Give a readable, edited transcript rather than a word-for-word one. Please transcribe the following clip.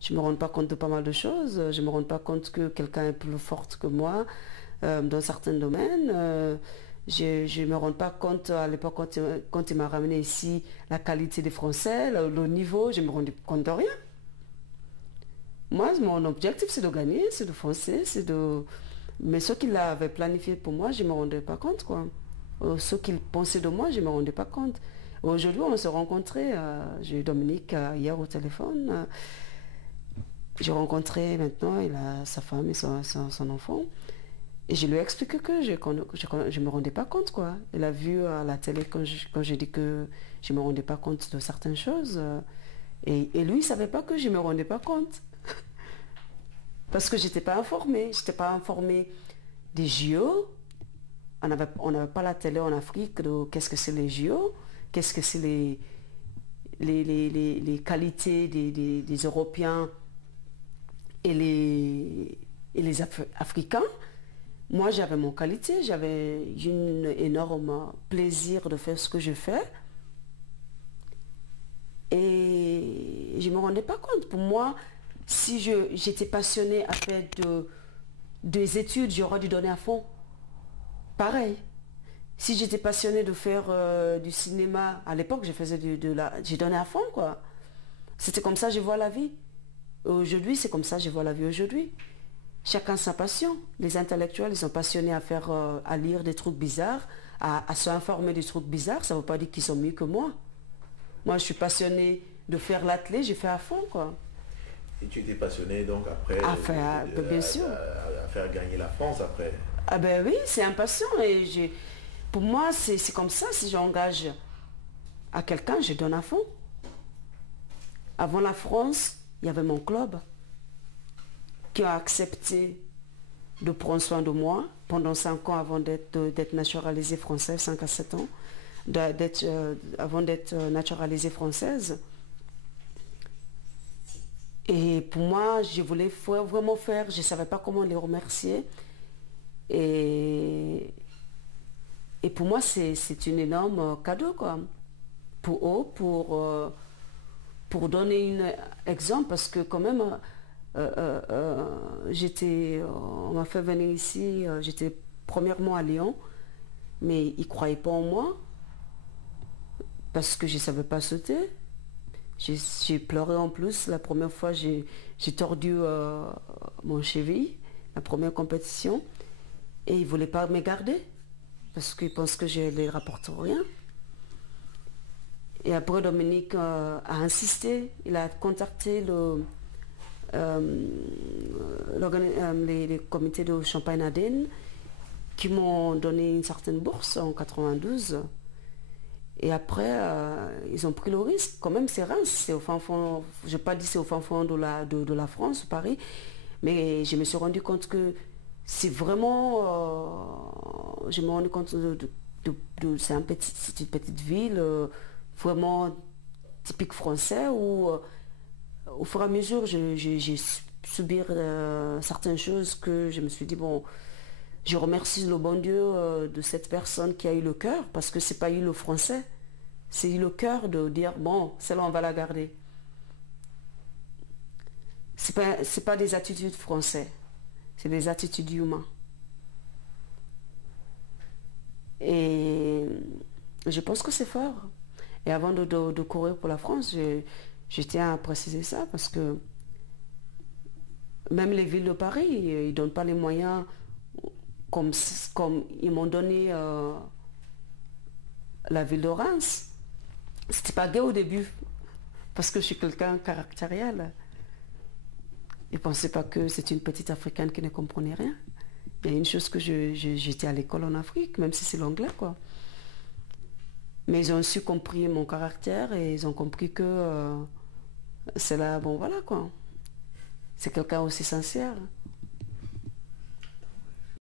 Je ne me rends pas compte de pas mal de choses. Je ne me rends pas compte que quelqu'un est plus forte que moi dans certains domaines. Je ne me rends pas compte à l'époque quand il m'a ramené ici, la qualité des Français, le niveau, je ne me rendais compte de rien. Moi, mon objectif, c'est de gagner, c'est de foncer, c'est de... Mais ce qu'il avait planifié pour moi, je ne me rendais pas compte, quoi. Ce qu'il pensait de moi, je ne me rendais pas compte. Aujourd'hui, on s'est rencontrés. J'ai eu Dominique hier au téléphone. J'ai rencontré maintenant, il a sa femme et son enfant. Et je lui ai expliqué que je ne me rendais pas compte, quoi. Il a vu à la télé quand j'ai dit que je ne me rendais pas compte de certaines choses. Et lui, il ne savait pas que je ne me rendais pas compte. Parce que je n'étais pas informée. Je n'étais pas informée des JO. On n'avait pas la télé en Afrique de qu'est-ce que c'est les JO, qu'est-ce que c'est les qualités des Européens et les Africains. Moi, j'avais mon qualité, j'avais un énorme plaisir de faire ce que je fais. Et je ne me rendais pas compte. Pour moi, si j'étais passionnée à faire des études, j'aurais dû donner à fond. Pareil. Si j'étais passionnée de faire du cinéma, à l'époque, je faisais j'ai donné à fond, quoi. C'était comme ça que je vois la vie. Aujourd'hui, c'est comme ça que je vois la vie aujourd'hui. Chacun sa passion. Les intellectuels, ils sont passionnés à lire des trucs bizarres, à s'informer des trucs bizarres. Ça ne veut pas dire qu'ils sont mieux que moi. Moi, je suis passionnée de faire l'athlète, j'ai fait à fond, quoi. Et tu étais passionné donc après Bien sûr. À faire gagner la France après. Ah ben oui, c'est impatient. Pour moi, c'est comme ça. Si j'engage à quelqu'un, je donne à fond. Avant la France, il y avait mon club qui a accepté de prendre soin de moi pendant 5 ans avant d'être naturalisée française, 5 à 7 ans, avant d'être naturalisée française. Et pour moi, je voulais vraiment faire, je ne savais pas comment les remercier. Et pour moi, c'est un énorme cadeau, quoi. Pour eux, pour donner un exemple, parce que quand même, on m'a fait venir ici, j'étais premièrement à Lyon, mais ils ne croyaient pas en moi, parce que je ne savais pas sauter. J'ai pleuré en plus. La première fois, j'ai tordu mon cheville, la première compétition. Et ils ne voulaient pas me garder. Parce qu'ils pensent que je ne les rapporte rien. Et après, Dominique a insisté. Il a contacté les comités de Champagne-Ardenne qui m'ont donné une certaine bourse en 92. Et après, ils ont pris le risque. Quand même, c'est Reims, c'est au fin fond, je n'ai pas dit c'est au fin fond de la France, Paris, mais je me suis rendu compte que c'est vraiment, je me suis rendu compte c'est une petite ville vraiment typique français où au fur et à mesure, j'ai subi certaines choses que je me suis dit, bon, je remercie le bon Dieu de cette personne qui a eu le cœur, parce que c'est pas eu le français, c'est eu le cœur de dire, bon, celle-là, on va la garder. C'est pas des attitudes françaises, c'est des attitudes humaines. Et je pense que c'est fort. Et avant de courir pour la France, je tiens à préciser ça, parce que même les villes de Paris, ils ne donnent pas les moyens comme ils m'ont donné la ville de Reims. C'était pas gai au début, parce que je suis quelqu'un caractériel. Ils ne pensaient pas que c'est une petite Africaine qui ne comprenait rien. Il y a une chose que j'étais à l'école en Afrique, même si c'est l'anglais, quoi. Mais ils ont su compris mon caractère et ils ont compris que c'est là, bon voilà, quoi. C'est quelqu'un aussi sincère.